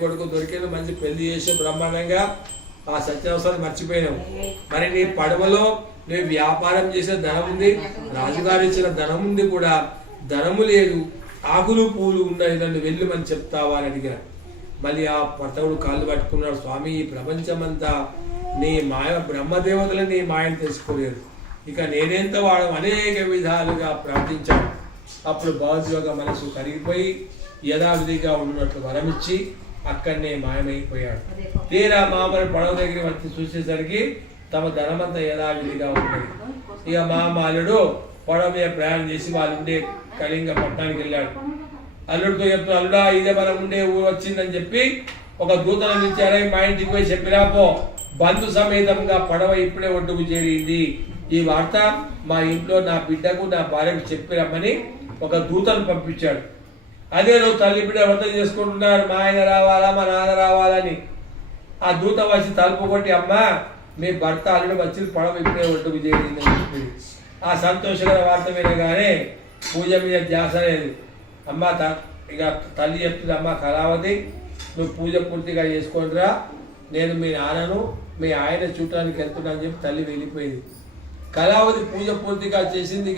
కొడుకు దొరికిన మంచి పెళ్లి చేసి బ్రహ్మాండంగా ఆ సత్యావసరాలు మర్చిపోయినావు. మరి నీ పడవలో నీ వ్యాపారం చేసే ధనం ఉంది, రాజుగారు ఇచ్చిన ధనం ఉంది, కూడా ధనము లేదు, ఆకులు పూలు ఉన్నాయి, నన్ను వెళ్ళమని చెప్తావా అని అడిగారు. మళ్ళీ ఆ పర్తవుడు కాళ్ళు పట్టుకున్నాడు, స్వామి ఈ ప్రపంచమంతా నీ మాయ, బ్రహ్మదేవతలు నీ మాయను తెలుసుకోలేరు, ఇక నేనెంత వాడు అనేక విధాలుగా ప్రార్థించాడు. అప్పుడు భగవద్యోగ మనసు కరిగిపోయి యథావిధిగా ఉన్నట్లు వరమిచ్చి అక్కడనే మాయమైపోయాడు. తీరా మామని పడవ దగ్గర వచ్చి చూసేసరికి తమ ధనమంతా యథావిధిగా ఉన్నది. ఇక మామాలుడు పడవ మీద ప్రయాణం చేసి వాళ్ళు ఉండే కళింగ పట్టణానికి వెళ్ళాడు. అల్లుడితో చెప్తూ, అల్లుడా ఇదే మనం ఉండే ఊరు వచ్చిందని చెప్పి ఒక దూతను ఇచ్చారా, మా ఇంటికి పోయి చెప్పిరాపో, బంధు సమేతంగా పడవ ఇప్పుడే ఒడ్డుకు చేరింది, ఈ వార్త మా ఇంట్లో నా బిడ్డకు నా భార్యకు చెప్పిరమ్మని ఒక దూతను పంపించాడు. అదే రోజు తల్లి బిడ్డ వ్రతం చేసుకుంటున్నారు, మా ఆయన రావాలా మా నాన్న రావాలని. ఆ దూత వచ్చి తలుపు కొట్టి, అమ్మ మీ భర్త అల్లుడు వచ్చి పడవ ఇప్పుడే ఒడ్డుకు చేరింది అని చెప్పింది. ఆ సంతోషకర వార్త వినగానే పూజ మీద ధ్యాస లేదు. అమ్మ ఇక తల్లి చెప్తుంది, అమ్మ కళావతి నువ్వు పూజ పూర్తిగా చేసుకుంటురా, నేను మీ నాన్నను మీ ఆయన చూడటానికి వెళ్తున్నా అని చెప్పి తల్లి వెళ్ళిపోయింది. కళావతి పూజ పూర్తిగా చేసింది.